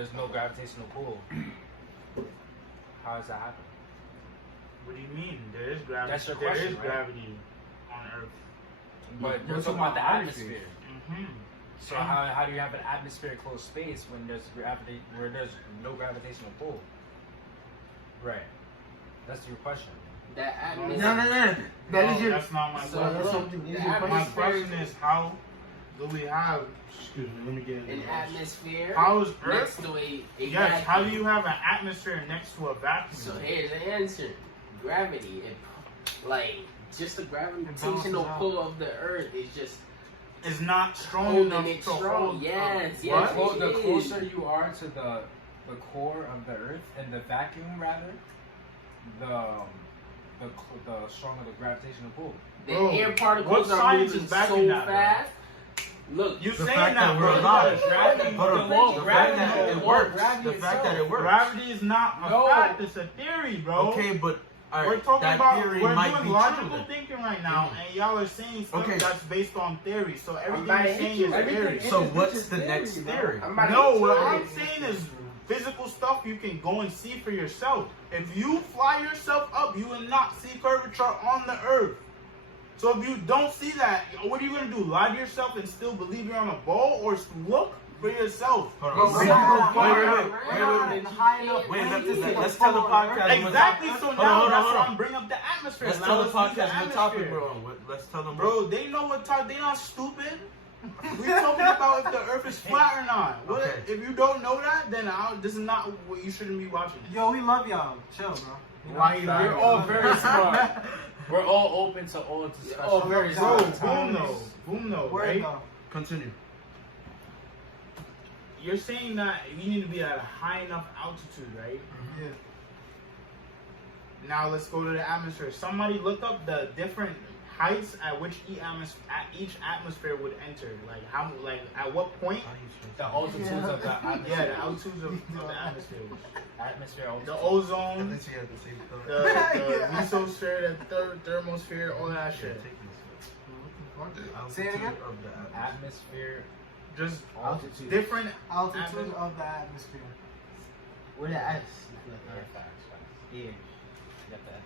there's no gravitational pull. How does that happen? What do you mean? There is gravity. That's your there question, is right? gravity on Earth. But we're talking about the atmosphere. Mm-hmm. So how do you have an atmosphere closed space when there's gravity where there's no gravitational pull? Right. That's your question. That atmosphere. No. That's not my question. My question is how do we have? Excuse me, let me get an atmosphere. How is next Earth? to a Yes. vacuum. How do you have an atmosphere next to a vacuum? So here's the answer: gravity. Just the gravitational pull of the Earth is just. It's not strong holding enough it to strong. hold. Yes. What? It The is. closer you are to the core of the Earth and the vacuum, rather, the stronger the gravitational pull. The Bro, air what particles are science moving is backing so that, bro? fast. Look, You The saying fact that, that bro? we're alive. Gravity, But the fact that it works. The fact that it works. gravity is not a No. fact. It's a theory, bro. Okay, but all We're right, talking that about theory we're might doing be logical true. Then. thinking right now, and y'all are saying stuff Okay. that's based on theory. So everything about you're to saying hit is you. theory. So what's the next theory? I'm about to No, hit what you. I'm saying is physical stuff you can go and see for yourself. If you fly yourself up, you will not see curvature on the Earth. So if you don't see that, what are you gonna do? Lie to yourself and still believe you're on a ball, or look for yourself? Hold Bro, on. we're not high enough. Wait, let's tell the podcast. Exactly. So Hold now on, that's hold why on. I'm bringing up the atmosphere. Let's Now tell the use podcast what topic atmosphere. we're on. Let's tell them. Bro, they know what topic. They not stupid. We're talking about if the Earth is flat or not. What, Okay. If you don't know that, then this is not what you shouldn't be watching. Yo, we love y'all. Chill, bro. Why you We're all very smart. We're all open to all discussion. Oh, very Bro, smart. boom though, Word right? though. Continue. You're saying that you need to be at a high enough altitude, right? Yeah. Now let's go to the atmosphere. Somebody look up the different heights at which each atmosphere would enter. Like how, like at what point? The altitudes of the atmosphere. Yeah, the altitudes of the atmosphere. Atmosphere The altitude. ozone, At least you have the same the mesosphere, the thermosphere, all that shit. Say it again? Atmosphere Just altitude. different Altitude of the atmosphere. Where the ice? Yeah, facts. Yeah. Got that.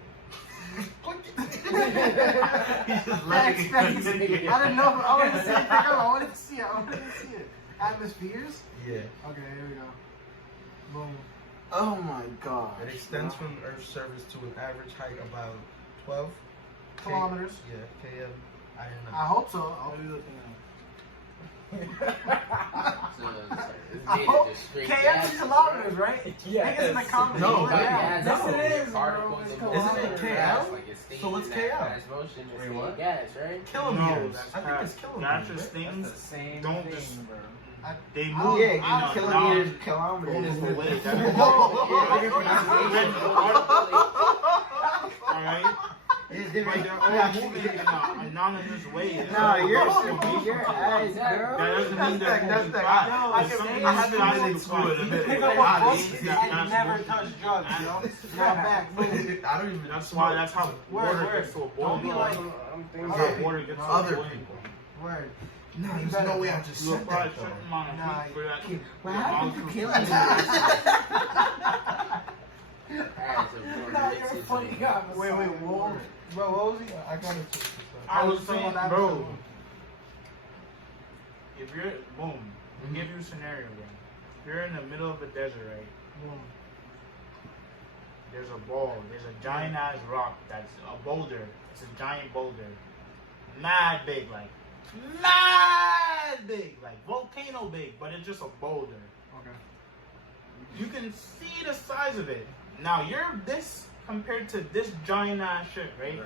Facts. I didn't know. I wanted to see it. I wanted to see it. Atmospheres? Yeah. Okay, here we go. Boom. Oh my god. It extends from Earth's surface to an average height about 12 Kilometers. Yeah, km. I don't know. I hope so. I'll be looking at KM is kilometers, right? Yeah. Niggas in the comments. No, yeah. no. Yes, it is, bro. Particles It's in kilometers. Isn't it KL? So what's KL? Wait, what? Gas, right? Kilometers. that's I think it's crap. kilometers. That's just right? things. That's the same Don't thing, just- bro. They Oh, move in yeah, a kilometers, non- kilometers. movable way. Alright? It's But different. they're all moving in an anonymous way. No, So- your That eyes, girl. doesn't mean they're moving Yo, fast. If something I is haven't fast, been it's into it a fast. bit. Pick Yeah, up a yeah, book yeah, and that's never what- touch drugs, yo. Not back. Boom. I don't even. That's why. That's how water Word. gets to a Don't boiling be point. like That's how water gets to a Other boiling people. point. word. No, there's no way I just You said apply a that certain though. amount of Nah, heat for that. What happened to molecule killing Nah, you're funny guy. Wait, whoa. Bro, what was he? I gotta check this out. I was Someone saying, after bro, someone. if you're, boom, I'll give you a scenario, bro. You're in the middle of a desert, right? Boom. There's a ball, there's a giant ass rock that's a boulder. It's a giant boulder. Mad big, like, mad big, like volcano big, but it's just a boulder. Okay. You can see the size of it. Now you're this compared to this giant ass shit, right?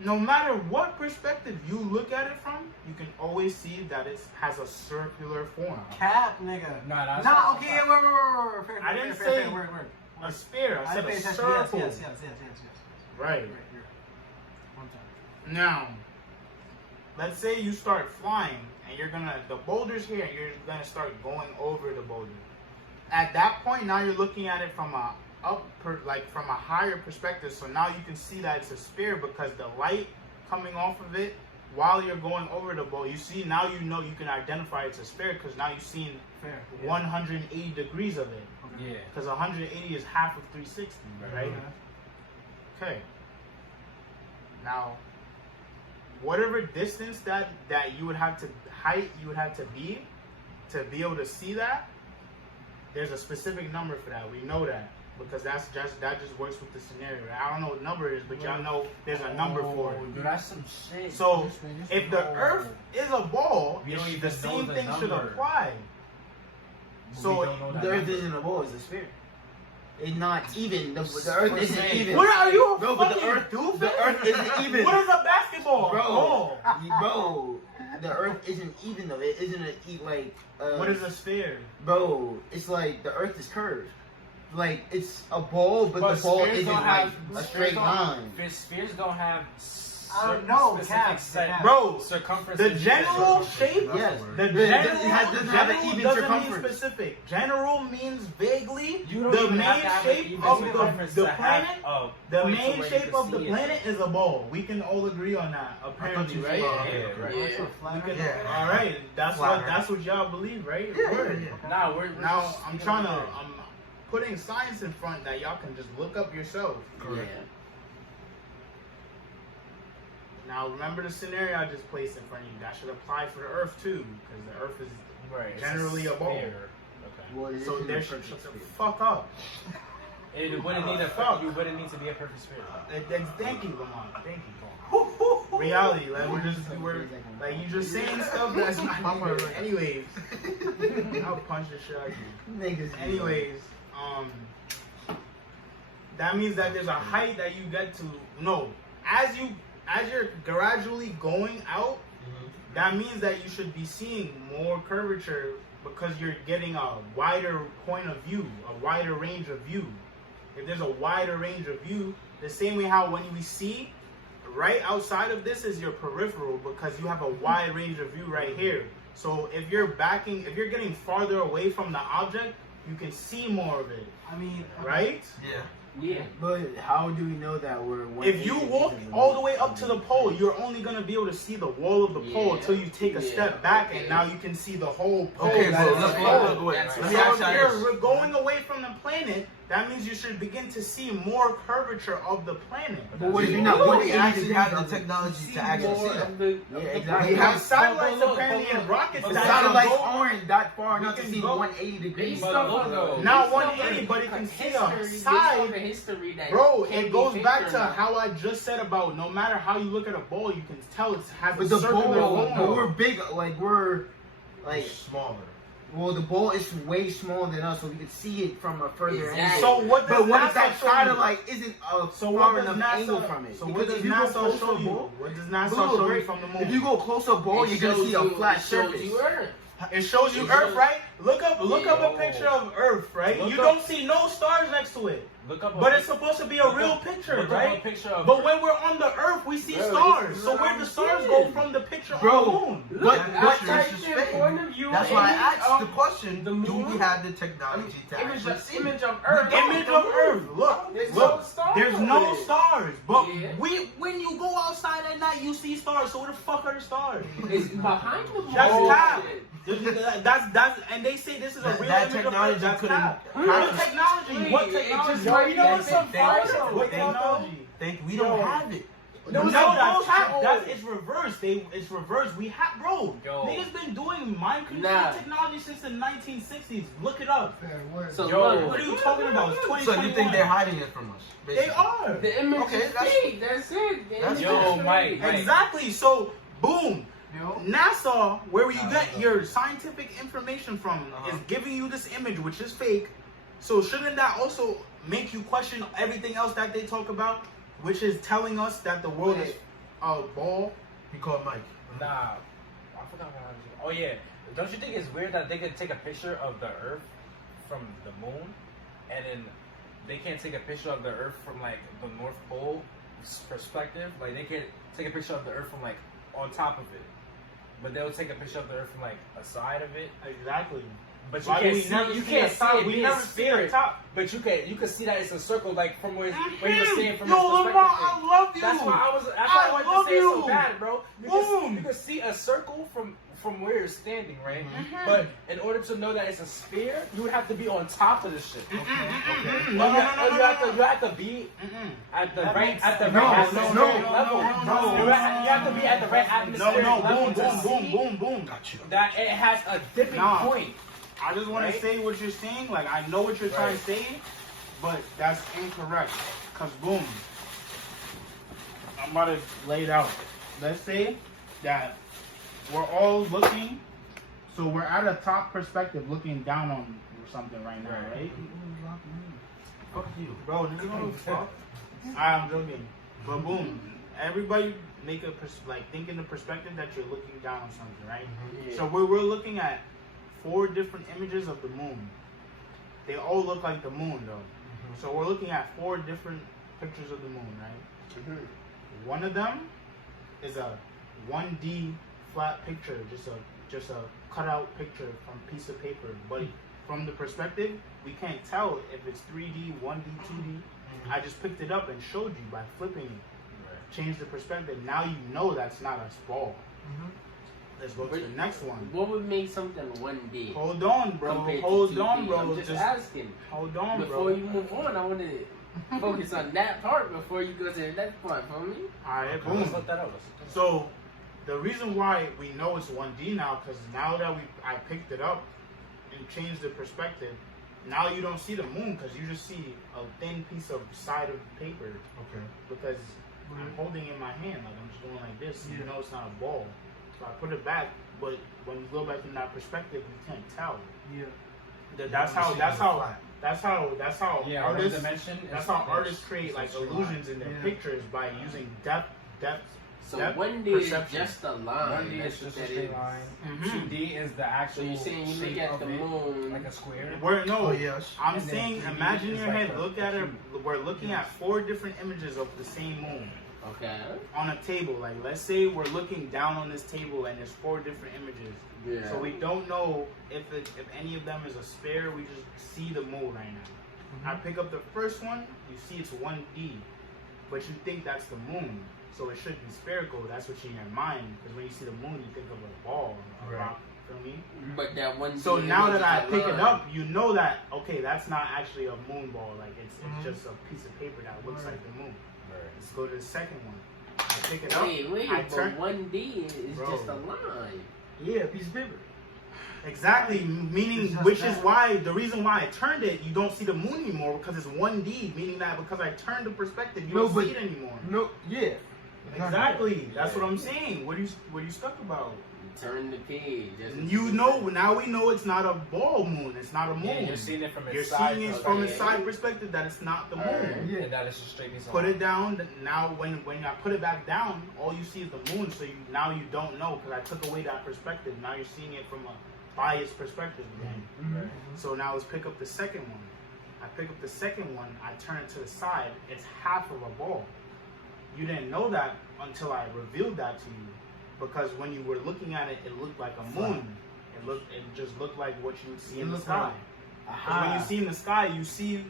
No matter what perspective you look at it from, you can always see that it has a circular form. Cap, nigga. Nah, that's Nah, not- okay, word. Fair, I didn't fair, say- fair, word. A sphere, I said pay a attention. circle. Yes. Right. Here. One time. Now, let's say you start flying and the boulder's here and you're gonna start going over the boulder. At that point, now you're looking at it from a from a higher perspective. So now you can see that it's a sphere because the light coming off of it while you're going over the ball, you see now you know you can identify it's a sphere because now you've seen Fair. 180 degrees of it. Yeah. Because 180 is half of 360, right? Okay. Now, whatever distance that you would have to height you would have to be able to see that, there's a specific number for that. We know that because that just works with the scenario. I don't know what number it is, but y'all know there's a number for it. Dude, that's some shit. So if the Earth is a ball, We don't even the know same the thing should number. apply. We So don't know that The Earth number. isn't a ball; it's a sphere. It's not even. The Earth isn't even. What are you, a Bro, but the fucking Earth, doofus? the Earth isn't even. What is a basketball? Bro, Ball. bro, the Earth isn't even though. It isn't like. What is a sphere? Bro, it's like the Earth is curved. Like it's a ball, but the ball spheres isn't don't like have- a spheres straight don't- line. Spheres don't have I don't know, specific Cap, set Cap. Bro, circumference. the and general shit. shape. Yes, The But it general, doesn't have an general even doesn't circumference. mean specific. General means vaguely. You don't The even main have to have an shape even of circumference the to have planet. a The point main to where you shape can of the see it. planet is a ball. We can all agree on that. Apparently, you right? said- Yeah, right. What's Yeah. a flat We can, earth? Yeah. all right. That's Flat what y'all believe, right? Yeah, Word. yeah, yeah. Nah, we're Now just I'm speaking trying to of it. I'm putting science in front that y'all can just look up yourself. Yeah. Now remember the scenario I just placed in front of you. That should apply for the Earth too, because the Earth is Right, it's generally a ball. sphere. Okay. Well, it so isn't there a should perfect shut the sphere. fuck up. It wouldn't need a Fuck. you wouldn't need to be a perfect sphere. Thank you, Lamont. Thank you. Reality, like we're like you just saying stuff that's not even. Anyways, I'll punch the shit out of you. Niggas. Anyways, that means that there's a height that you get to. No, as you're gradually going out, that means that you should be seeing more curvature because you're getting a wider point of view, a wider range of view. If there's a wider range of view, the same way how when we see right outside of this is your peripheral because you have a wide range of view right here. So if you're getting farther away from the object, you can see more of it, I mean, right? Yeah. Yeah. But how do we know that we're? If you walk all the way up to the pole, you're only gonna be able to see the wall of the pole Yeah. until you take a Yeah. step back, Okay. and now you can see the whole pole. Okay, that so is let's the look, pole. wait. That's Let So me ask if you you're this. going away from the planet, that means you should begin to see more curvature of the planet. But what if you're No, not we going actually have the of it? technology to actually see that. Yeah, exactly. We have satellites But look, apparently but and rockets but The that satellites can go. aren't that far We enough to can see go- 180 degrees. Based But off look, of though. Not based off 180, of but it can see history, a based side. off of history that Bro, can it be goes fixed back or to not. how I just said about no matter how you look at a ball, you can tell it has But a the circular ball, form. but we're big, we're Smaller. well, the ball is way smaller than us, so we can see it from a further Exactly. angle. So what does But what if NASA that show you? satellite isn't a So what far does enough angle NASA? from it? So Because what does if you go NASA close show to you? a ball, What does NASA Bro, show you right, from the moon? if you go close to a ball, It you're gonna shows see a you- flat it shows surface. you Earth. It shows you It Earth, shows- right? Look up Yo. a picture of Earth, right? Look You up- don't see no stars next to it, Look up a but it's supposed to be a look real up- picture, look up a right? picture of But when we're on the Earth, we see Bro, stars. this is So what where I'm the stars saying. go from the picture Bro, on the moon? But Look, That I picture is typed just in fake. point of view. That's why I image asked of the question: the do moon. we have the technology to Image actually of, see? image of Earth. Image of Earth. Look, There's look. no stars. There's no stars, but Yeah. when you go outside at night, you see stars. So where the fuck are the stars? It's behind the moon. That's Oh, cap. shit. That's and they say this is a That- real that image of technology Earth. That's couldn't cap. happen. What technology? What It just technology? might you know what's be so a funny? photo. What technology? We don't have it. No, it's that's bullshit. cap. It's reversed. It's reversed. We have, bro. Yo. Niggas been doing mind control Nah. technology since the 1960s. Look it up. fair word. So Yo. look, What are you talking about? It's So 2021. you think they're hiding it from us? They basically? are. the image Okay, is that's- fake. That's it. The that's- image Yo, is fake. Mike. Exactly. So, boom. Yo, NASA, where you Nah, get no. your scientific information from, Uh-huh. is giving you this image, which is fake. So shouldn't that also make you question everything else that they talk about, which is telling us that the world is a ball? He called Mike. Nah, I forgot what I was. Oh yeah, don't you think it's weird that they could take a picture of the Earth from the moon, and then they can't take a picture of the Earth from like the North Pole perspective? Like they can't take a picture of the Earth from like on top of it, but they'll take a picture of the Earth from like a side of it. Exactly. But you Like, can't we see. never You see can't the see top. it We being never see the spirit. top. But you can see that it's a circle, like from where you're seeing from Yo, his Lamar, perspective. I love you. That's why I wanted I to love say it so you. bad, bro. Boom. You can see a circle from where you're standing, right? Mm-hmm. But in order to know that it's a sphere, you would have to be on top of the shit. Okay. You have to be at the right atmospheric level. You have to be at the right atmospheric level to see Boom. Got you. that it has a dipping point. I just want Right? to say what you're saying. Like, I know what you're trying to say, but that's incorrect. Because, boom, I'm about to lay it out. Let's say that we're all looking, so we're at a top perspective looking down on something right now, right? Fuck you. Bro, nigga don't fuck. I'm joking. But boom, everybody make a think in the perspective that you're looking down on something, right? Yeah. So we're looking at 4 different images of the moon. They all look like the moon though. So we're looking at 4 different pictures of the moon, right? One of them is a 1D flat picture, just a cutout picture from a piece of paper. But from the perspective, we can't tell if it's 3D, 1D, 2D. I just picked it up and showed you by flipping it. Change the perspective. Now you know that's not a ball. Let's go to the next one. What would make something 1D? Hold on, bro. compared to Hold on, 2D? bro. I'm just asking. Hold on, Before bro. you move on, I want to focus on that part before you go to the next part, for me. Alright, Let's boom. look that up. So, the reason why we know it's 1D now, because now that I picked it up and changed the perspective, now you don't see the moon, because you just see a thin piece of side of paper, Okay. because I'm holding it in my hand, like I'm just going like this, and you know it's not a ball. So I put it back, but when you go back from that perspective, you can't tell. Yeah. That's how Yeah, artists. one dimension. That's is- how artists create like straight illusions in their Yeah. pictures by using depth. So Depth 1D is perception. just a line. 1D is That's what just a that straight is. line. Mhm. 2D is the actual. So you're saying you look shape at of the it, moon. like a square. No, Oh yes. I'm And then saying 3D imagine in is your like head, a- look at it. We're looking at 4 different images of the same moon Okay. on a table. Like let's say we're looking down on this table and there's 4 different images. Yeah. So we don't know if any of them is a sphere. We just see the moon right now. I pick up the first one, you see it's 1D, but you think that's the moon. So it should be spherical. That's what's in your mind. Because when you see the moon, you think of a ball, a Right. rock. Feel me? But that 1D. So now that I is a pick it line. up, you know that okay, that's not actually a moon ball. Like it's just a piece of paper that looks like the moon. Let's go to the second one. I pick it up. Wait, I but turn. 1D is Bro. just a line. Yeah, piece of paper. Exactly, meaning It's just which that. is why the reason why I turned it, you don't see the moon anymore because it's 1D, meaning that because I turned the perspective, you No, don't but- see it anymore. No, yeah. Exactly, that's what I'm saying. What are you stuck about? Turn the page. That's what You know, now we know it's not a ball moon. It's not a moon. Yeah, you're seeing it from its You're side. seeing it so from that- its side perspective that it's not the moon. Alright. Yeah. And that it's just straight piece of Put line. it down. Now, when I put it back down, all you see is the moon. So now you don't know because I took away that perspective. Now you're seeing it from a biased perspective again. Right. So now let's pick up the second one. I pick up the second one. I turn it to the side. It's half of a ball. You didn't know that until I revealed that to you. Because when you were looking at it, it looked like a moon. It just looked like what you would see It in the looked sky. like- Because when you see in the sky, you see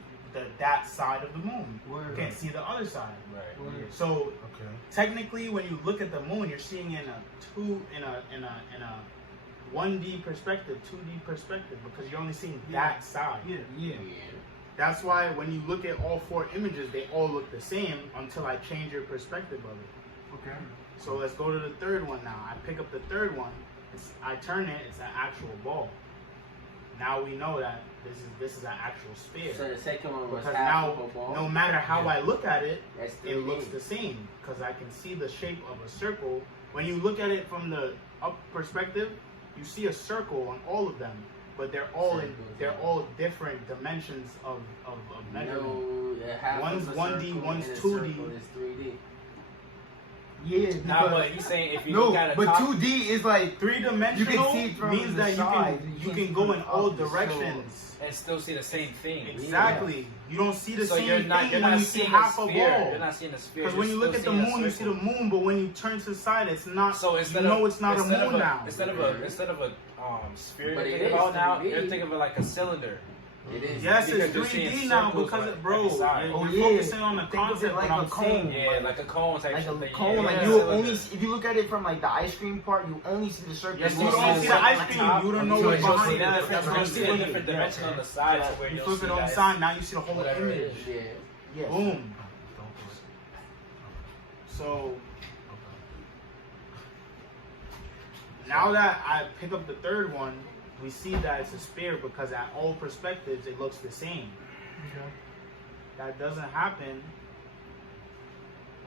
that side of the moon. Word. You can't see the other side. Right. Word. So Okay. technically, when you look at the moon, you're seeing in a 1D perspective, 2D perspective, because you're only seeing that side. Yeah. Yeah. That's why when you look at all 4 images, they all look the same until I change your perspective of it. Okay. So let's go to the third one now. I pick up the third one. I turn it. It's an actual ball. Now we know that this is an actual sphere. So the second one was Because half now, of a ball. no matter how I look at it, That's it 3D. looks the same because I can see the shape of a circle. When you look at it from the up perspective, you see a circle on all of them, but they're all different dimensions of measurement. No, the half One's of a 1D, circle one's and a 2D. circle is 3D. Yeah. Now, because- but he's saying if you no, look at a but top, 2D is like 3-dimensional see it from means the that side, you you can can't go see in it all up, so- directions. and still see the same thing. Exactly. You don't see the So same you're not thing when you see seeing half a a sphere. ball. You're not seeing a sphere. Because you're when you look still at the seeing a moon, you see the circle. moon, but when you turn to the side, it's not. So you know it's not a moon now. Instead of a sphere But you it think is about now. 3D. You're thinking of it like a cylinder. It is. Yes, Because it's you're seeing 3D now circles because, on bro, every side. you're Oh, yeah. focusing on the Think of it concept, like but a I'm saying, cone. Yeah, like a cone type Like a thing. cone, Yeah, like yeah, you cylinder. only if you look at it from like the ice cream part, you only see the circle. yes, you You don't don't see see the it ice on cream. top. You don't know So what's you'll behind see it. the That's different, what you'll I'm see the saying. different dimension on the sides where You you'll flip see it on the that. side, now you see the whole Whatever it image. is. Yeah. Yes. Boom. So now that I pick up the third one, we see that it's a sphere because at all perspectives it looks the same. Okay. That doesn't happen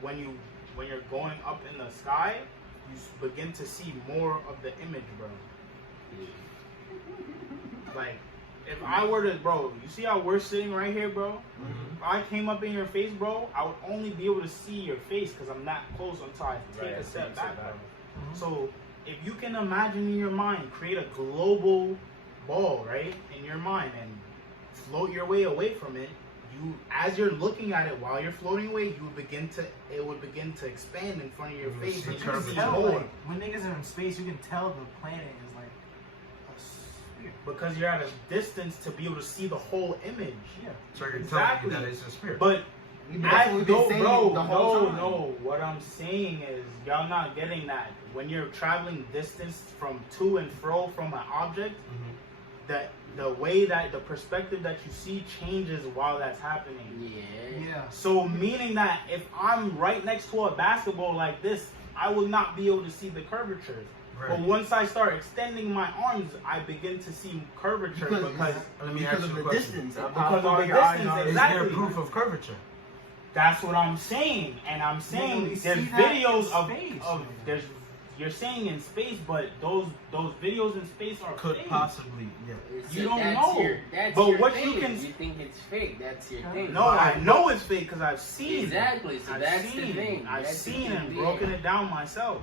when you're going up in the sky. You begin to see more of the image, bro. Like, if I were to, bro, you see how we're sitting right here, bro? If I came up in your face, bro, I would only be able to see your face because I'm that close until I take Right, a so step you back, sit bro. back. So if you can imagine in your mind, create a global ball, right, in your mind, and float your way away from it, you, as you're looking at it while you're floating away, it would begin to expand in front of your You face, see and you curvature. can see Tell, more. like, when niggas are in space, you can tell the planet is like a sphere. Because you're at a distance to be able to see the whole image. Yeah. So you're Exactly. telling me that it's a spirit. But That's what we've been no, saying bro, the whole no, time. no. What I'm saying is, y'all not getting that. When you're traveling distance from to and fro from an object, that the way that the perspective that you see changes while that's happening. Yeah. Yeah. So meaning that if I'm right next to a basketball like this, I will not be able to see the curvature. Right. But once I start extending my arms, I begin to see curvature because Let me because ask of you a the question. distance. Because How of far the your eyes distance, are. Is exactly. there proof of curvature? that's what I'm saying. And I'm saying we there's see that videos in of space. there's you're saying in space, but those videos in space are Could fake. possibly, yeah. You don't that's know. That's But your what thing. you can- You think it's fake. That's your thing. No, I know it's fake because I've seen. Exactly. So I've that's seen. the thing. I've That's the seen thing and there. broken it down myself.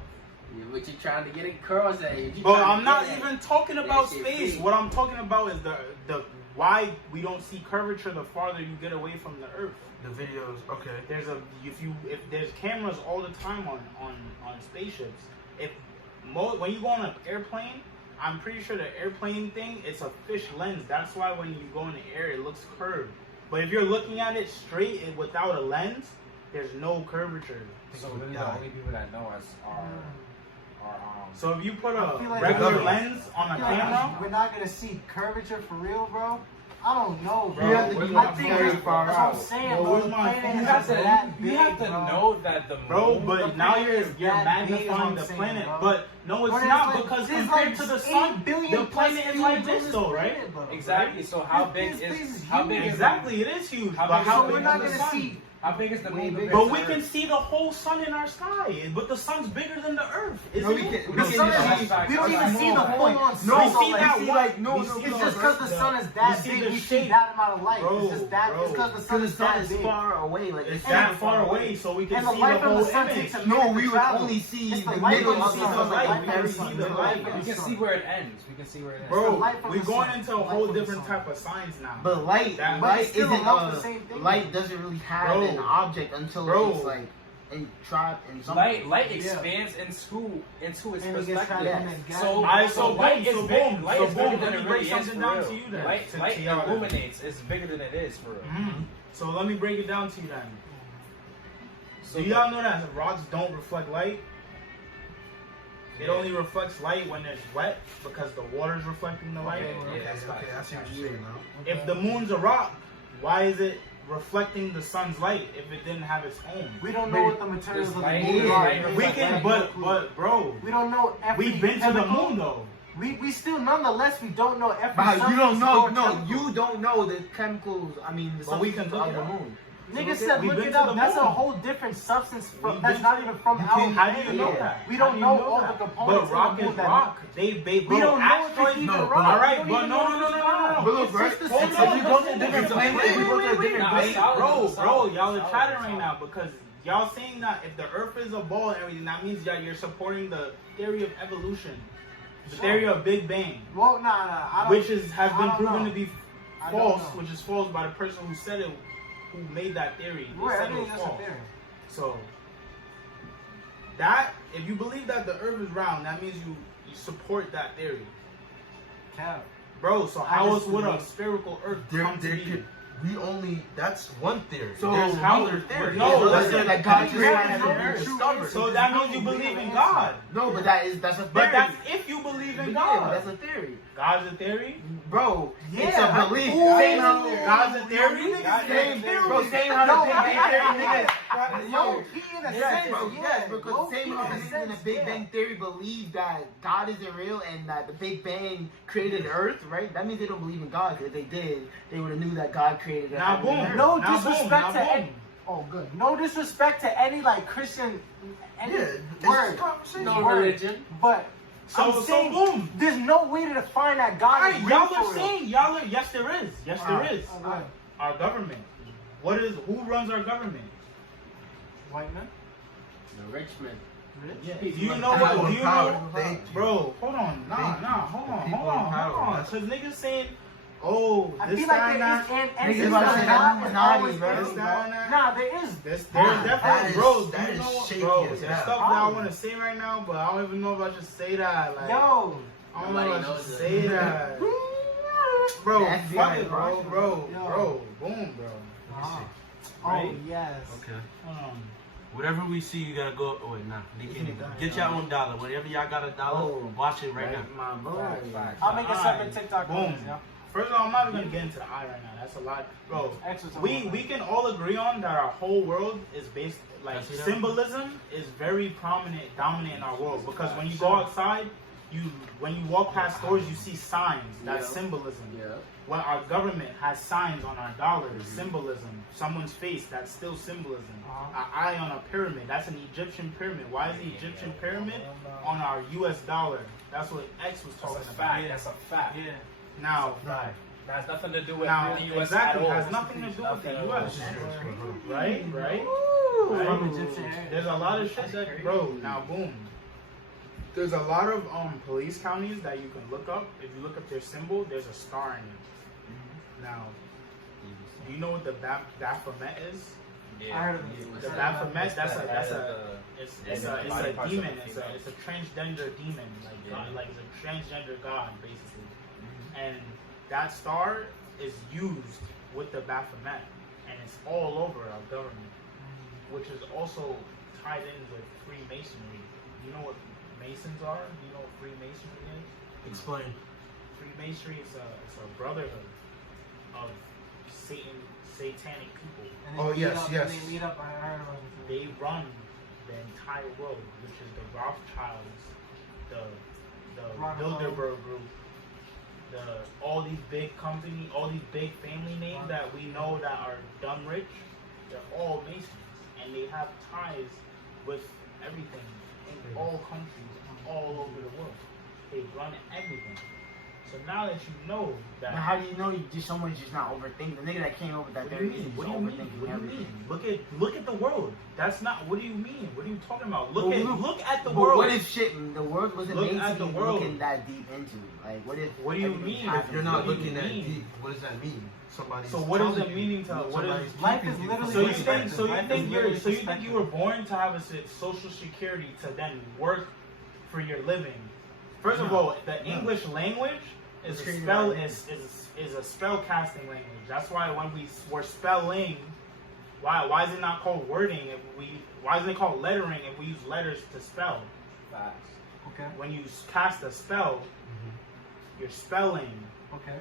Yeah, but you're trying to get it across at you. But I'm not even talking about shit space. fake. What I'm talking about is the why we don't see curvature the farther you get away from the Earth. The videos, okay. If there's cameras all the time on spaceships. When you go on an airplane, I'm pretty sure the airplane thing, it's a fish lens. That's why when you go in the air, it looks curved. But if you're looking at it straight and without a lens, there's no curvature. So really the only people that know us are So if you put I a feel like regular we're- lens on I a feel like camera, we're not gonna see curvature for real, bro. I don't know, bro. You have to Where's be my I think phone? very that's far what I'm out. saying, Bro, bro. where's The my planet phone? is you have just to that big, you have to bro. know that the bro. moon, But now planet you're is that big is what magnifying I'm the saying, planet. bro. But no, it's Bro, not there's because there's compared to the 8 sun, billion the plus planet is people like on this, this though, right? planet, bro, exactly. So how big This is place is how huge. big is Exactly, it is huge. How But big how So is big we're is not the gonna sun? see. how big is the moon? compared But to we Earth? can see the whole sun in our sky. But the sun's bigger than the Earth, isn't No, we it? can't. The We sun can is, see. we don't even see the full on No, sun. we see like, that we see, one. like, no, We no, see it's the- just because the sun is we that see big, the we shape. see that amount of light. Bro, It's just that. bro. It's because the sun Because is the sun that is big. far away. Like It's it's that super far away, so we can And the see light the from whole the sun image. takes a No, minute we to would travel. only see It's the light middle from of the the sun. sun. The Like light from very the sun. see The the light light. from We the can sun. see where it ends. We can see where it ends. Bro, the light from we're the going sun. into a Light whole from the different sun. type of science now. But light, That- light it's still isn't not the same thing. light doesn't really have Bro. an object until Bro. it's like trapped in something. Light Yeah. expands into its And it gets perspective. trapped Yeah. in that gas. So, Alright, so so light boom, is so big. boom, Light so is bigger boom, than let it me break really is something for down real. to you then, Light, to light y'all then. illuminates. It's bigger than it is for real. Mhm. So let me break it down to you then. So Do y'all know that rocks don't reflect light? It Yeah. only reflects light when it's wet because the water's reflecting the light. Okay, Okay, yeah, that's okay, I see what you're saying now. If the moon's a rock, why is it reflecting the sun's light if it didn't have its own? We don't know what the materials of the light- moon yeah, are. light We reflects can, light. but bro, We don't know every we've been to the chemical. moon though. We still, nonetheless, we don't know every But you don't substance know. or No, chemical. you don't know the chemicals. I mean, the But we can substances look of it the up. moon. Nigga So said, we've look been it to up. the That's a moon. whole different substance from, We've that's been- not even from You our can't- How do you planet. know that? We How don't do you know know all that? the components. But rock of the moon is that- rock. They We bro, don't know if asteroids. it's even no, rock. All right, We don't but even no. know if it's rock. But look, It's right? just the If same. you go to a different Wait, planet, wait, if you go to a wait, different Nah, planet, solid. Bro, y'all are Solid. chattering right Solid. now because y'all saying that if the Earth is a ball and everything, that means that you're supporting the theory of evolution, the theory of Big Bang, Well, nah, I don't. which has I been don't proven know. to be I don't false, know. which is false by the person who said it, who made that theory. They Right, I said it think was that's a false. theory. So that if you believe that the Earth is round, that means you support that theory. cap. Bro, so I how just else would a believe- spherical Earth There, come to there be? could, we only, that's one theory. So There's how- other theories. No, There's listen, other that God you created have and no never true discovered. So that means you believe in God. No, but that's a theory. But that's if you believe in Yeah, God. that's a theory. God's a theory? Bro, it's Yeah, a belief. ooh, Same how God's a theory? Same, God's bro, same how the Big Bang Theory niggas. Yo, he in a Yes, sense, bro, yeah. yes, because Low same key how in the a niggas in the sense, Big yeah. Bang Theory believe that God isn't real and that the Big Bang created Earth, right? That means they don't believe in God. Because if they did, they would have knew that God created Earth. Now boom. No Now disrespect boom, now to any. boom. Oh, good. No disrespect to any like Christian, any Yeah, it's word, a conversation. No word. religion. But I'm So saying boom. there's no way to define that God Alright, is real y'all for are real. saying, yes there is. Yes there is. Alright. Our government. Who runs our government? White man? The rich man. Do People you like know that. what? People Do in you power, know? they- Bro, hold on. Nah, Thank you. hold on. The people in power, Cause niggas saying, oh, I this feel time like that. there is Niggas an about to say that is Illuminati, always bro. there. This time that. Nah, there is. There's That definitely, is- bro. that Do you is know what, shaky bro? as There's hell. stuff that I want to say right now, but I don't even know if I should say that. Like, Yo. I don't know Nobody if I should knows say that. Bro, The fuck FBI it, bro, watching. bro, boom, bro. Uh-huh. Right? Oh, yes. Okay. Um, Whatever we see, you gotta go. Oh, wait, nah. They can't even. done, Get your own dollar. Whenever y'all got a dollar, Oh. watch it right now. My boy. I'll make a Alright. separate TikTok. Boom. on this, yeah. First of all, I'm not even gonna get into the eye right now. That's a lot, bro. Exercise. We can all agree on that our whole world is based like I see that. symbolism is very prominent, dominant in our world because when you go outside, when you walk past stores, you see signs. That's Yeah. symbolism. Yeah. When our government has signs on our dollars, symbolism. Someone's face, that's still symbolism. Uh-huh. An eye on a pyramid, that's an Egyptian pyramid. Why is the Egyptian pyramid on our U.S. dollar? That's what X was That's talking a about. fact. That's a fact. Yeah. Now, That has nothing to do with now the U.S. exactly, at all. it has nothing to do with the Nothing U.S. at all. Right? From Right? Egyptian area. There's a lot of shit that, bro. Now, boom. There's a lot of police counties that you can look up. If you look up their symbol, there's a star in it. Now, do you know what the Baphomet is? I heard of it. The Baphomet, that's a it's the body a parts demon. of the female. It's a transgender demon, like God, like it's a transgender god basically. And that star is used with the Baphomet, and it's all over our government, which is also tied in with Freemasonry. You know what Masons are? Do you know what Freemasonry is? Explain. Freemasonry is a brotherhood of satanic people. And Oh, they meet yes, up, yes. And they meet up. I heard about it. They run the entire world, which is the Rothschilds, the Rockefeller. Bilderberg Group, all these big company, all these big family names that we know that are dumb rich. They're all Masons, and they have ties with everything in all countries, all over the world. They run everything. So now that you know that. Now, how do you know someone's just not overthinking? The nigga that came up with that What do theory you mean? is What just do you mean? overthinking What do you everything. mean? Look at the world. That's not. What do you mean? What are you talking about? Look But at the But world. what if shit, the world wasn't Look made at to the be world. looking that deep into it? Like, what if? What do you everything mean? happened? If you're not What do you looking at mean? deep, what does that mean? Somebody. So what is the meaning to what is? Life is literally So you perspective. think? So you Life think is you're? literally So you think you were perspective. born to have a social security to then work for your living? First of No. all, the English language is It's a treated spell like- is a spell casting language. That's why when we're spelling, why is it not called wording why isn't it called lettering if we use letters to spell? Facts. Okay. When you cast a spell, you're spelling. Okay.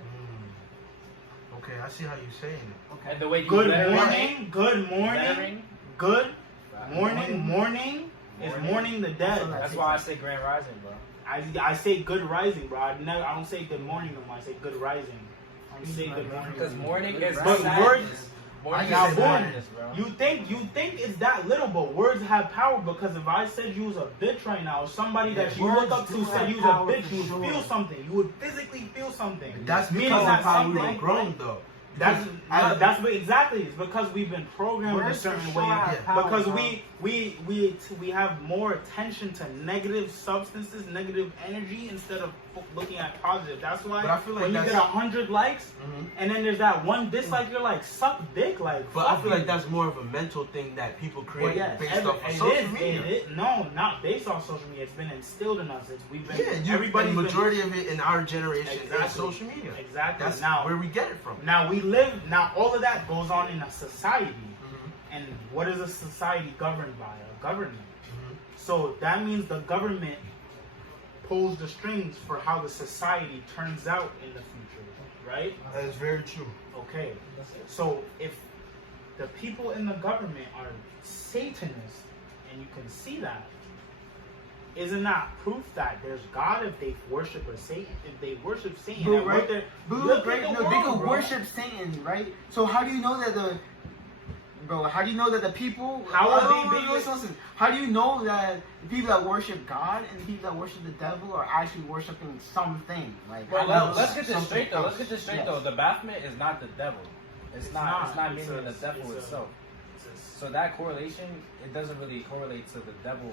Okay, I see how you're saying it. Okay. And the way you Good lettering- morning, good morning, lettering, good facts. morning is mourning the dead. That's why I say Grand Rising, bro. I say good rising, bro. I don't say good morning no more. I say good rising. I say good morning. Because morning is But sadness. words- Morning I is Now, say boom. sadness, bro. You think it's that little, but words have power because if I said you was a bitch right now, or somebody that you Words look up do to said have you was a power bitch, for you would sure. feel something. You would physically feel something. That's Meaning because that of how we something- were grown, though. That's what exactly. It's because we've been programmed in a Words for certain sure way. have yeah, power, Because bro. we have more attention to negative substances, negative energy instead of looking at positive. That's why But I feel like when you that's- get 100 likes Mhm. and then there's that one dislike, you're like, suck dick, like. But I fuck feel you. like that's more of a mental thing that people Well, create yeah, based off of it social is, media. no, not based off social media. It's been instilled in us. We've been Yeah, everybody's the been- majority of it in our generation Exactly. is social media. Exactly. That's now where we get it from. Now all of that goes on in a society. And what is a society governed by? A government. Mhm. So that means the government pulls the strings for how the society turns out in the future, right? That is very true. Okay. So if the people in the government are Satanists, and you can see that, isn't that proof that there's God if they worship Satan? If they worship Satan, Boo, and what right? they're- Boo, look right? at the No, they world, can bro. worship Satan, right? So how do you know that how do you know that the people? How are Oh, they being- listen. How do you know that the people that worship God and the people that worship the devil are actually worshiping something? Like, Well, how do you let's know get that? this straight though. Let's Something get this straight else. though. The Baphomet is not the devil. It's not. It's not It's meaning a- the devil it's a- itself. it's a- So that correlation, it doesn't really correlate to the devil,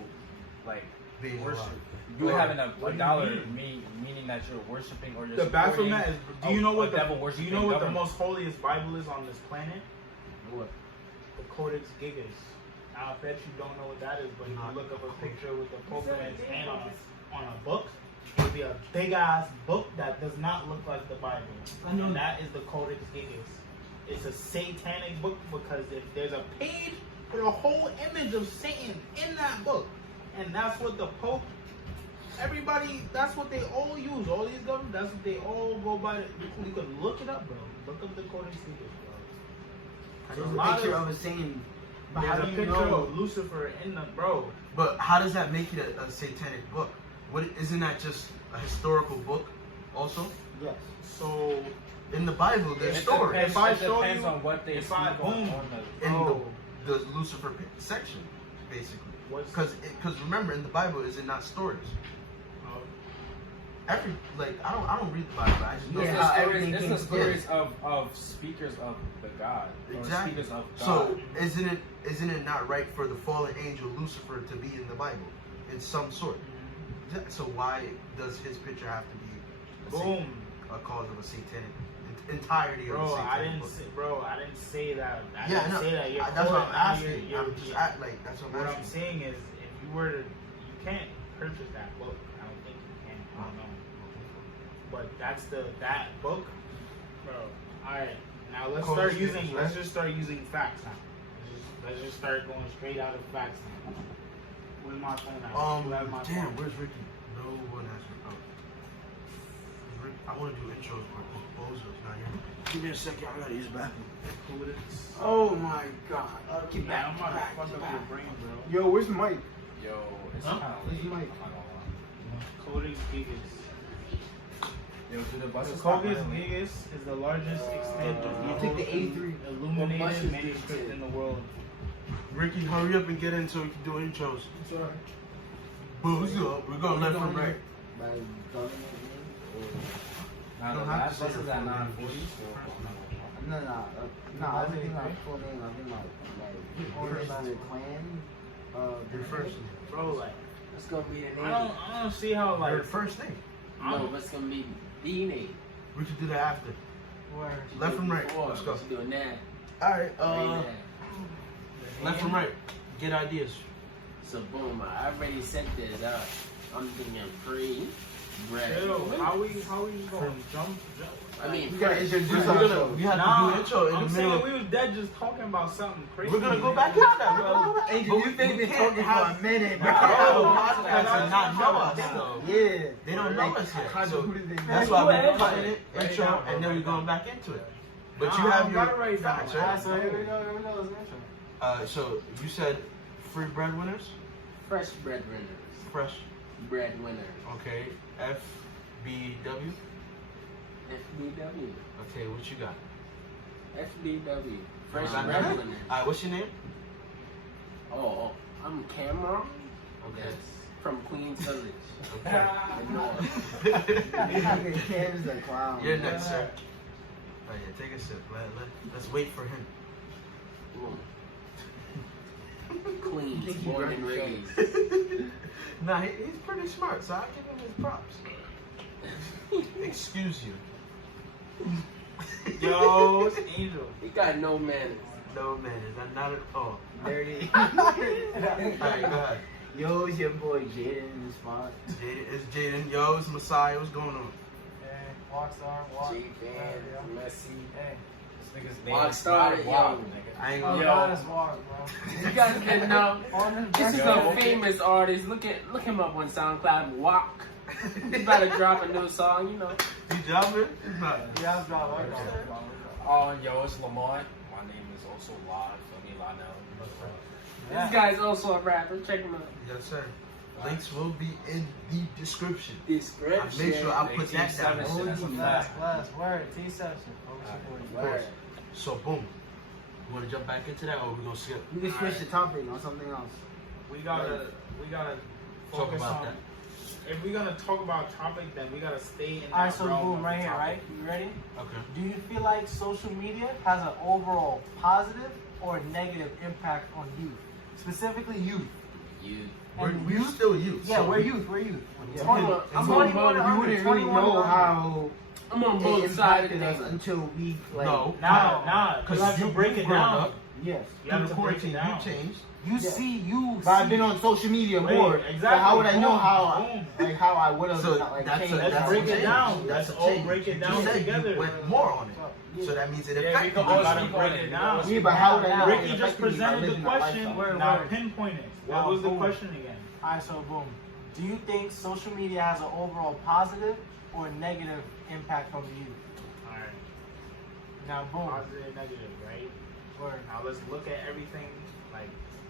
like Being worship. alive. You having a What do you dollar mean? meaning that you're worshiping or you're The supporting Baphomet is. Do a- you know a what the devil Do you worshiping know what the government. most holiest Bible is on this planet? What? The Codex Gigas. Now, I bet you don't know what that is, but if you look up a picture with the Pope and his hand on a book, it would be a big ass book that does not look like the Bible. And that is the Codex Gigas. It's a satanic book because if there's a page with a whole image of Satan in that book, and that's what the Pope, everybody, that's what they all use. All these governments, that's what they all go by. You could look it up, bro. Look up the Codex Gigas, bro. There's A a lot picture of- of a Satan. But how There's do a you picture know? of Lucifer in the bro. But how does that make it a satanic book? What isn't that just a historical book? Also, Yes. So in the Bible, there's It stories depends, If I it show depends you- on what they if speak I- on boom. the. in Oh. the Lucifer section, basically. what's Because remember, in the Bible, is it not stories? I don't read the Bible. I just know. Yeah, It's how the stories, everything it's came the together. stories of speakers of the God. Or Exactly. speakers of God. So isn't it not right for the fallen angel Lucifer to be in the Bible in some sort? So why does his picture have to be boom, a cause of a satanic entirety of a bro? satanic I didn't book? say, bro. I didn't say that. I Yeah, I didn't know. say that. You're That's what I'm quoting- asking. you're- I'm just that's what I'm What I'm asking. saying is, if you were to, you can't purchase that book. I don't think you can. I don't know. But that's that book, bro. All right, now let's Codex start using. Gigas, Let's right? just start using facts now. Let's just start going straight out of facts now. Where's my phone at? You have my Damn, phone. where's Ricky? No one has oh. I want to do intros, but this bozo's not here. Give me a second. I gotta use the bathroom. Codex. Oh my God. Get back. I'm about to fuck up your brain, bro. Yo, where's Mike? Yo, it's Huh? kind of Where's late. Mike? I'm not gonna lie. Codex Gigas. Yo, do the The buses stop Codex running? Gigas is the largest extent You of take the A3. illuminated buses manuscript did. in the world. Ricky, hurry up and get in so we can do intros. Sorry. Bozo, we're going left and right. By government name Nah, the Don't have to last say bus your is at full name. 9:40. or no, I think my full name. I think like the clan. Your first name. Bro, like, It's gonna be the name. I don't see how, Your like, first name. No, but it's gonna be the name. We should do that after. Left and right. Before, Let's go. what you doing now? Alright, Right now. left and right. Get ideas. So boom, I already set this up. I'm thinking free bread. chill. How we just going jump? I mean, You gotta introduce We ourselves. have Nah, to do intro in I'm the saying middle. we was dead just talking about something crazy. We're gonna go back into that. We're gonna go back. Angel, But you think we been can't talking have- for a minute, We bro. can't have a Bro, podcast and not know us, though. Yeah. They don't know us yet. How So who did they that's know? why we're ahead. cutting it, Right intro, now, and then right we're going now. back into it. But Nah, you I have don't your got it right now. facts, Ah, right? So here we go. It's an intro. So you said free breadwinners, fresh breadwinners. fresh. Breadwinners. Okay, FBW. FBW. Okay, what you got? FBW. Fresh Alright, breadwinners. what's your name? Oh, I'm Cameron. Okay. Yes. From Queens Village. Okay. The North. Cam's the clown. You're next, sir. Oh yeah, take a sip. Let's wait for him. Boom. Queens, Think he born and running raised. Nah, he's pretty smart, so I'll give him his props. Excuse you. Yo, it's Angel. He got no manners. No man, not at all. Dirty. Alright, go ahead. Yo, it's your boy Jaden in the spot. It's Jaden. Yo, it's Messiah. What's going on? Hey, Rockstar, walk. G-Fan, Messi. Hey, This nigga's name Rock is star, not yo. Walk, nigga. I ain't oh, gonna Yo. God, it's walk, bro. You guys didn't know. This is Yo. a famous artist. Look him up on SoundCloud. Walk. He's about to drop a new song, you know. You jumping? Nah. Yeah, I'm driving. I'm driving. Oh, yo, it's Lamont. My name is also La. Feel me, La now. This guy's also a rapper. Check him out. Yes, sir. Links will be in the description. Description. I make sure I put that down. That's a Last, fact. last word. T-section. Of course. So boom. You want to jump back into that, or we gonna skip? We can switch the topic on something else. We gotta Talk focus about on. that. If we're gonna talk about topic, then we gotta stay in that Alright, so realm boom, of right the here, topic. right? You ready? Okay. Do you feel like social media has an overall positive or negative impact on youth? Specifically youth. You. And We're youth? still youth. Yeah, so we're youth. We're youth. Yeah. Hold on. I'm on 21 both. to We wouldn't really know how I'm on it both sides of impacted us things. until we like. No. Nah, Because you have to break it grown down. up. Yes. You have Through to the break it quarantine, down. you changed. You Yeah. see, you But I've see- been on social media Wait, more. exactly. So how would I know Boom, how boom. like how I would have So like that's changed? a, Let's that's break a it change. down. That's Let's a all change. break it You down said together. You went more on it. Yeah. So that means it Yeah, we affected can you. all gotta speak break on it it. down. Yeah, but how would I know? Ricky it just affected me by presented the living that question. lifestyle? Word, Now word. pinpoint it. Yo, What was the boom. question again? Alright, so boom. Do you think social media has an overall positive or negative impact on the youth? Alright. Now, boom. Positive, negative, right? Word. Now let's look at everything like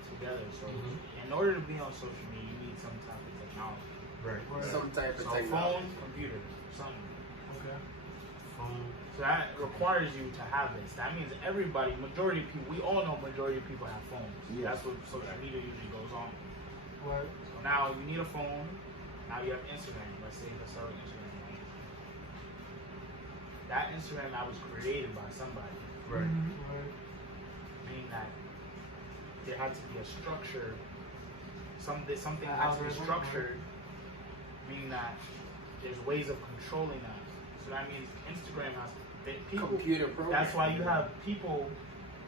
together. So Mhm. in order to be on social media, you need some type of technology. Right. Word. Some type of So technology. phone, computer, something. Okay. Phone. So that requires you to have this. That means everybody, majority of people, we all know majority of people have phones. Yeah. That's what social media usually goes on. Word. So now you need a phone. Now you have Instagram. Let's start with Instagram. Right? That Instagram that was created by somebody, Right. Word. meaning that there had to be a structure. Something An had to be algorithm, structured, meaning that there's ways of controlling that. So that means Instagram has people. Computer program. That's why you have people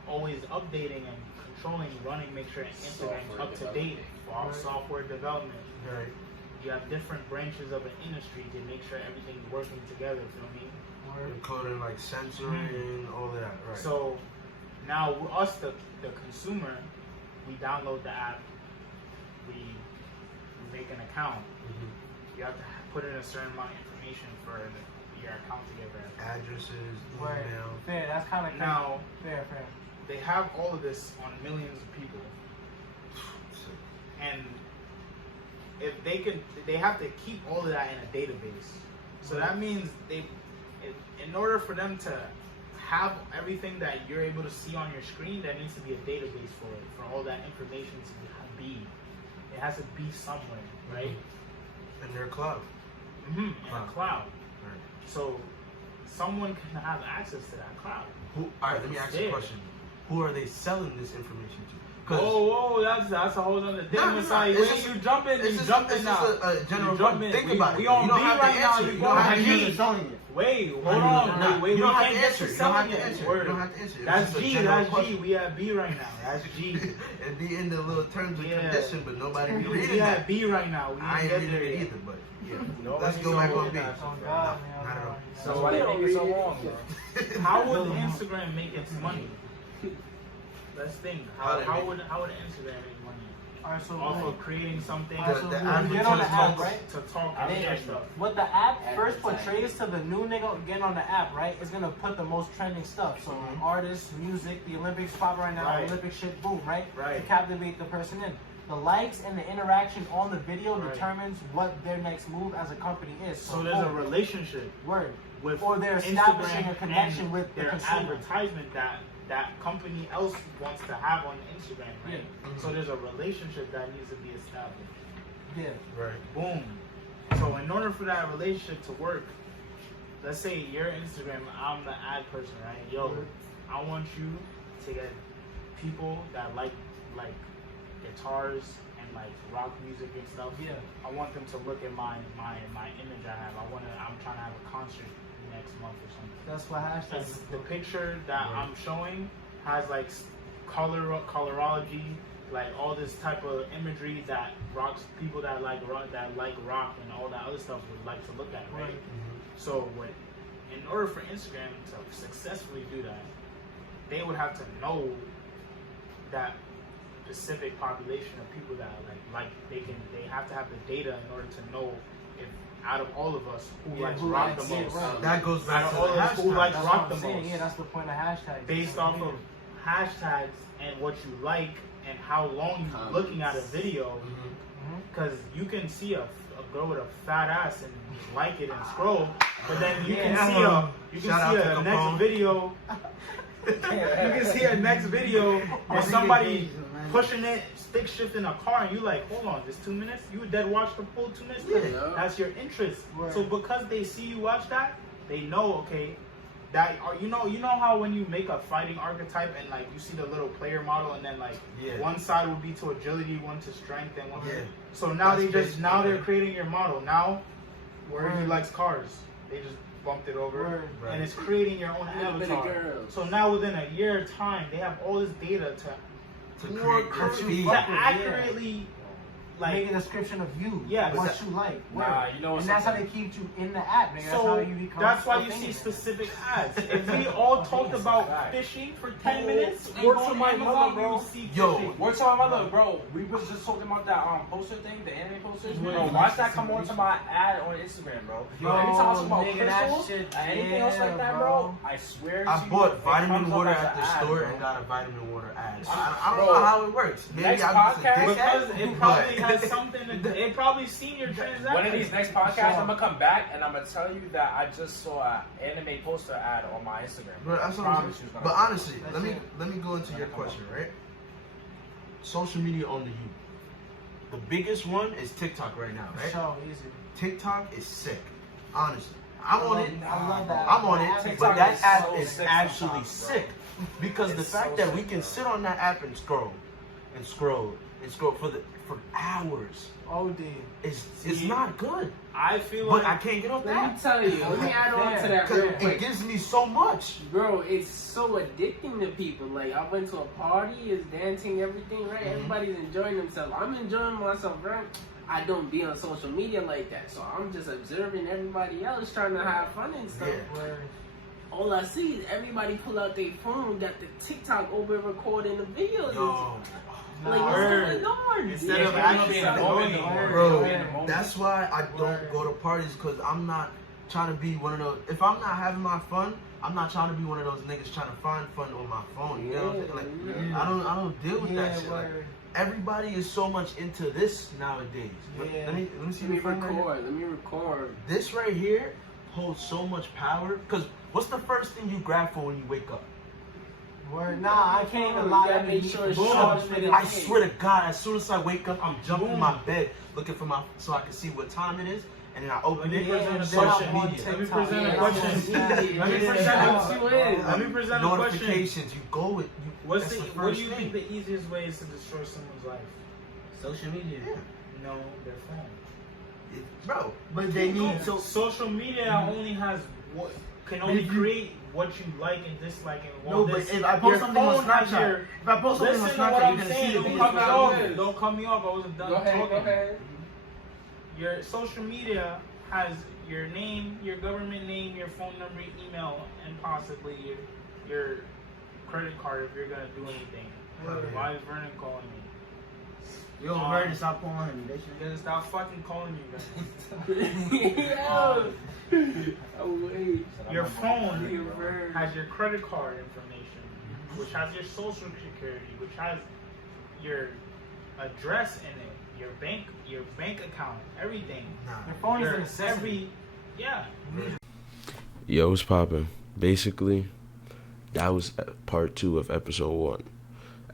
always updating and controlling, running, make sure Instagram's Software up to date development. for all Right. software development. Right. You have different branches of an industry to make sure everything's working together. Feel me? Word. Including like censoring, all of that. Right. So now us, the consumer, we download the app, we make an account. Mhm. You have to put in a certain amount of information for your account to get verified. Addresses, Word. email. Fair. That's kind of Now fair. Fair. they have all of this on millions of people, and if they could, they have to keep all of that in a database. So that means in order for them to have everything that you're able to see on your screen, there needs to be a database for it, for all that information to be. It has to be somewhere, right? In their cloud. In a cloud. Right. So someone can have access to that cloud. Who? All right. Let me ask you a Yeah. question. Who are they selling this information to? Oh, that's a whole other thing. No, no, Messiah. it's When just- you jump in, This you is jump this in is now. a general You jump run. in. Think We- about it. we You on don't B have to right now. answer. You You going don't have to to G. He's selling it. Wait, hold No, on. no, Wait, you don't have can't to get answer. to You don't have selling to it. answer. You Word. don't have to answer. That's This is a G. general That's G. question. We at B right now. That's G. And be in the little terms and Yeah. conditions, but nobody be We reading at that. B right now. We I ain't ain't get reading there it yet. either, but yeah. Nobody Let's go back know on B. that. Oh God, man. Not at all. That's why they make it so long, bro. How would Instagram make its money? Let's think. How How they would Instagram make money? Alright, so Off boom. of creating something Alright, The- so the boom, you get on the app, advertisements right? to talk I and didn't share actually- stuff. What the app first Advertising. portrays to the new nigga getting on the app, right? It's gonna put the most trending stuff. So artists, music, the Olympics pop right now, Right. Olympic shit, boom, right? Right. To captivate the person in. The likes and the interaction on the video Right. determines what their next move as a company is. So there's a boom, relationship word. with Or they're establishing Instagram a connection and with the their consumer. advertisement that company else wants to have on Instagram, right? Yeah. So there's a relationship that needs to be established. Yeah. Right. Boom. So in order for that relationship to work, let's say you're Instagram, I'm the ad person, right? Yo, I want you to get people that like guitars and like rock music and stuff. Yeah. I want them to look at my image I have. I'm trying to have a concert next month or something. That's what hashtags. Because the picture that I'm showing has like colorology, like all this type of imagery that people that like rock and all that other stuff would like to look at, right? So in order for Instagram to successfully do that, they would have to know that specific population of people that they have to have the data in order to know if out of all of us who likes rock the most. That goes back Out to of all the of us who hashtag. likes That's rock what the I'm saying. most. Yeah, that's the point of hashtags. Based off of hashtags and what you like and how long you're looking at a video, because you can see a girl with a fat ass and just like it and scroll, but then you can see a next video. You can see a next video of somebody pushing it, stick shifting a car, and you like, hold on, this 2 minutes? You would dead watch the full 2 minutes? Yeah. That's your interest. Right. So because they see you watch that, they know, okay, that you know how when you make a fighting archetype and like you see the little player model and then like one side would be to agility, one to strength, and one to, so now they're creating your model. Now where he likes cars, they just bumped it over and it's creating your own avatar. So now within a year time they have all this data to create your feed. to accurately make a description of you, Yeah, what you like. Nah, you know and that's how they keep you in the app, nigga. That's how So you become. that's why you famous. see specific ads. If we all talked about fishing for 10 minutes, and Work go for on my Amazon, mother, we bro. would see Yo, fishing. We're talking about the bro. We was just talking about that poster thing, the anime posters. Bro, watch that come onto my ad on Instagram, bro. Yo, Every time I talk about nigga, that crystals, shit, or anything else like that, bro. I swear to I you, bought it vitamin comes up water as at an the ad, store bro. and got a vitamin water ad. So I'm- I don't bro, know how it works. Maybe next I'm just a podcast- Because dickhead, it probably but- has something to, it probably seen your transaction. One of these next podcasts, I'm gonna come back and I'm gonna tell you that I just saw an anime poster ad on my Instagram. Bro, that's what I'm Promise saying. you it's But gonna- honestly, let me go into your question, right? Social media on the youth. The biggest one is TikTok right now, right? So easy. TikTok is sick. Honestly. I'm on it. I love that. I'm on it. TikTok But that is app so is sick actually sometimes, bro. sick. Because the It's fact so that we sick, can bro. sit on that app and scroll for hours OD. is not good. I feel But like I can't get off Let me that. tell you. Let me add on to that Because real it quick. gives me so much. Bro, it's so addicting to people. Like, I went to a party, it's dancing, everything, right? Everybody's enjoying themselves. I'm enjoying myself, right? I don't be on social media like that, so I'm just observing everybody else trying to have fun and stuff. Yeah. All I see is everybody pull out their phone, got the TikTok over recording the videos. Yo. Like, what's Word. going on? Instead of Yeah, actually you don't be in the enjoying moment it. Bro, Yeah. that's why I don't go to parties, because I'm not trying to be one of those. If I'm not having my fun, I'm not trying to be one of those niggas trying to find fun on my phone. You know what I'm saying? Like, I don't deal with that shit. Like, everybody is so much into this nowadays. Yeah. Let me see Let me your phone right here. record. Let me record. This right here holds so much power. Because what's the first thing you grab for when you wake up? Word. Nah, I can't even You lie. gotta make sure it's Boom. charged for the I day. swear to God, as soon as I wake up, I'm jumping in my bed looking for so I can see what time it is, and then I open Let it. me present a social question. media. Let me present a Yeah, question. yeah. Let me present a Let me present a question. Notifications. You go with. What that's do the you first think thing. the easiest way is to destroy someone's life? Social media. No, their phone. Bro, But they need So social media only has what can only create what you like and dislike and No, but if I post your something on phone has Snapchat, your- if I post something on Listen to what Snapchat, I'm you're gonna saying. see Don't it. cut me off. Yes. Don't cut me off. I wasn't done Go ahead, talking. go ahead. Your social media has your name, your government name, your phone number, email, and possibly your credit card if you're gonna do anything. Why is Vernon calling me? Yo, Vernon, stop calling him, bitch. Because stop fucking calling me, guys. Yo. Oh, wait. Your phone Your word. has your credit card information, which has your social security, which has your address in it, your bank account, everything. Your phone is Your a necessity. yeah. Yo, what's poppin'? Basically, that was part 2 of episode 1.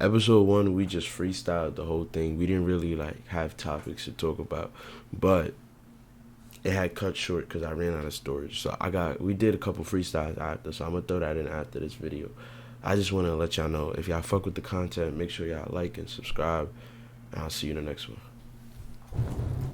Episode 1, we just freestyled the whole thing. We didn't really have topics to talk about, but it had cut short because I ran out of storage. So we did a couple freestyles after, so I'm gonna throw that in after this video. I just want to let y'all know, if y'all fuck with the content, make sure y'all like and subscribe. And I'll see you in the next one.